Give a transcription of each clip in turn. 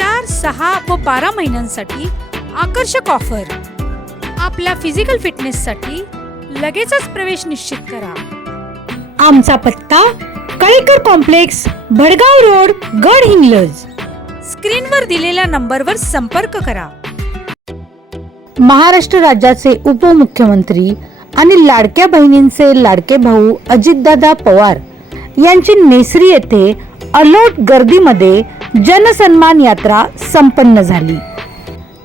चार सहा व बारा महिन्यांसाठी आकर्षक ऑफर. आपल्या फिजिकल फिटनेससाठी लगेचच प्रवेश निश्चित करा. आमचा पत्ता कळेकर कॉम्प्लेक्स भडगाव रोड गड हिंगलज. स्क्रीनवर दिलेल्या नंबरवर संपर्क करा. महाराष्ट्र राज्याचे उपमुख्यमंत्री आणि लाडक्या बहिणींचे लाडके भाऊ अजितदादा पवार यांची नेसरी येथे अलोट गर्दीमध्ये जनसन्मान यात्रा संपन्न झाली.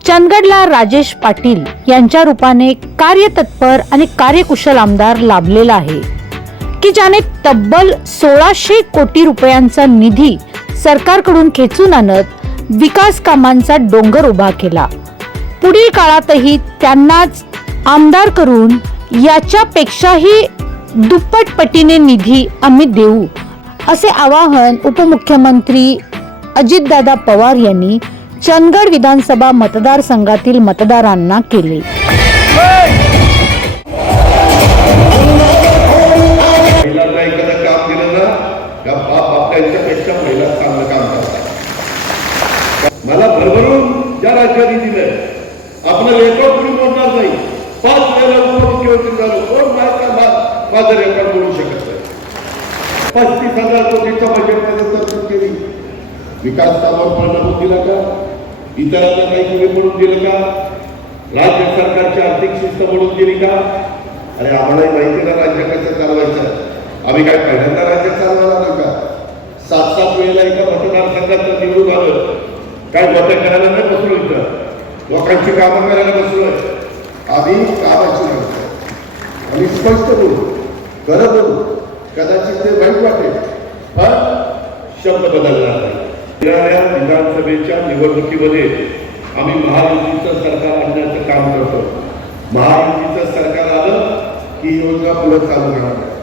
चंदगडला राजेश पाटील यांच्या रूपाने कार्यतत्पर आणि कार्यकुशल आमदार लाभलेला आहे. की ज्याने तब्बल सोळाशे कोटी रुपयांचा निधी सरकारकडून खेचून आणत विकास कामांचा डोंगर उभा केला. पुढील काळातही त्यांनाच आमदार करून याच्यापेक्षाही दुप्पट पटीने निधी आम्ही देऊ असे आवाहन उपमुख्यमंत्री अजितदादा पवार यांनी चंदगड विधानसभा मतदारसंघातील मतदारांना केले. मला भरभरून ज्या राज्याने दिलं आपलं रेकॉर्ड मोडणार नाही. पाच वेळेला उपमुख्यमंत्री झालो कोण माझा रेकॉर्ड शकत नाही. पस्तीस हजार कोटीच्या बजेटमध्ये तरतूद केली. विकास कामावर परिणाम दिला का? इतरांना काही पुढे पडून दिलं का? राज्य सरकारची आर्थिक शिस्त म्हणून दिली का? अरे आम्हालाही माहिती ना राज्य कसं चालवायचं. आम्ही काय पहिल्यांदा राज्य चालवायला नका का? सात सात वेळेला एका मतदारसंघात निवडून आलं. काय मत करायला नाही बसलो इथं. लोकांची कामं करायला बसलोय आम्ही कामाची माणसं आम्ही स्पष्ट बोलू. खरं बोलू कदाचित ते वाईट वाटेल. पण शब्द बदलणार येणाऱ्या विधानसभेच्या निवडणुकीमध्ये आम्ही महायुतीचं सरकार आणण्याचं काम करतो. महायुतीचं सरकार आलं की योजना पुढे चालू राहणार.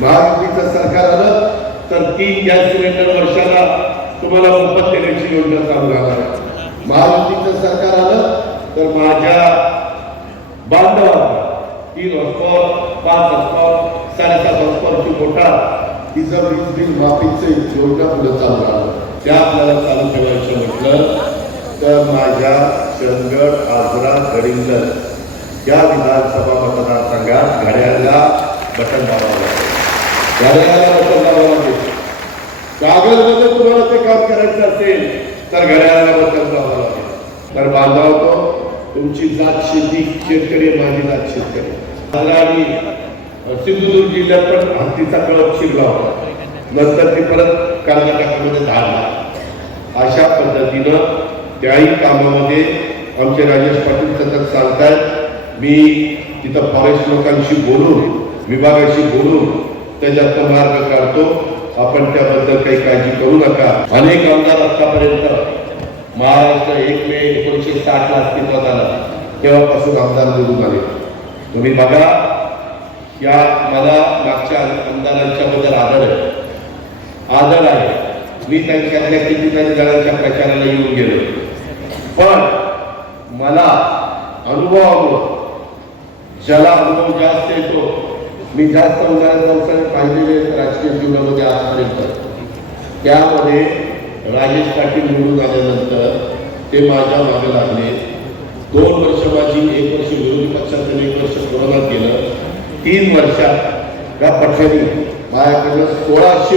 महायुतीचं सरकार आलं तर तीन गॅस सिलेंडर वर्षाला तुम्हाला मोफत देण्याची योजना चालू राहणार. आहे महायुतीचं सरकार आलं तर माझ्या बांधवांना तीन हॉस्पॉट पाच हॉस्पॉट साडेसात हॉस्पॉटची मोठा तिचं वीज बिल माफीचं योजना पुढे चालू राहणार. त्या आपल्याला चालू ठेवायचं म्हटलं तर माझ्या चंदगड आजरा कडिंगल या विधानसभा मतदारसंघात घड्याळला बटन दाबावं लागेल घड्याळाला बटन दाबावं लागेल कागदमध्ये तुम्हाला ते काम करायचं असेल तर घड्याळाला बटन दाबावं लागेल तर बांधव तो तुमची जात शेती शेतकरी माझी जात शेतकरी. आजरा आणि सिंधुदुर्ग जिल्ह्यात पण हत्तीचा कळप शिरला होता. नंतर ती परत कर्नाटकामध्ये झाला अशा पद्धतीनं त्याही कामामध्ये आमचे राजेश पाटील सतत सांगतायत मी तिथं फॉरेस्ट लोकांशी बोलून विभागाशी बोलून त्याच्यात मार्ग काढतो. आपण त्याबद्दल काही काळजी करू नका. अनेक आमदार आतापर्यंत महाराष्ट्र एक मे एकोणीसशे साठ ला अस्तित्वात आला. तेव्हापासून आमदार निवडून आले. तुम्ही बघा या मला मागच्या आमदारांच्या बद्दल आदर आहे. आदर आहे. मी त्यांच्यातल्या कितीतरी जणांच्या प्रचाराला येऊन गेलो. पण मला अनुभवामुळं ज्याला अनुभव जास्त येतो मी जास्त उदाहरण पावसाने पाहिलेले राजकीय जीवनामध्ये आजपर्यंत. त्यामध्ये राजेश पाटील निवडून आल्यानंतर ते माझ्या मागे लागले. दोन वर्ष माझी एक वर्ष विरोधी पक्षात एक वर्ष कोरोनात गेलं. तीन वर्षात या पक्षाने माझ्याकडनं सोळाशे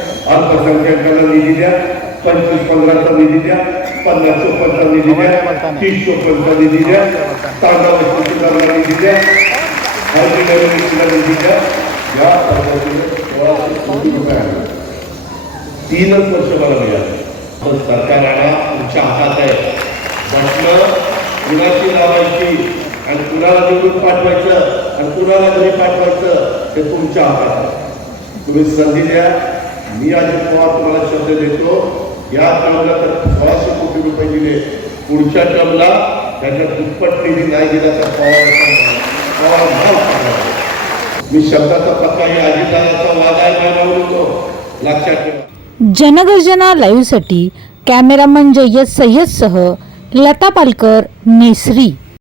अल्पसंख्याकांना निधी द्या पंचवीस पंधराचा निधी द्या पन्नास चोपनचा निधी द्या तीस चोपनचा निधी द्या तांदळाची सुधारणा निधी द्या हळदी नवीन निधी द्या. या सोळाशे कोटी रुपये आहे तीनच वर्ष मला मिळाले. पण सरकार आणा तुमच्या हातात आहे. बसणं कुणाची लावायची आणि कुणाला निवडून पाठवायचं आणि कुणाला घरी पाठवायचं हे तुमच्या हातात आहे. तुम्ही संधी द्या मी अजित पवार तुम्हाला शब्द देतो. या टर्मला तर सोळाशे कोटी रुपये दिले. पुढच्या टर्मला त्याच्या दुप्पट निधी नाही दिला तर पवार पवार मी शब्दाचा पक्का या अजितदादाचा वाद आहे मानवून होतो. लक्षात ठेवा. जनगर्जना लाईव्हसाठी कॅमेरामन जय्यद सय्यदसह लता पालकर नेसरी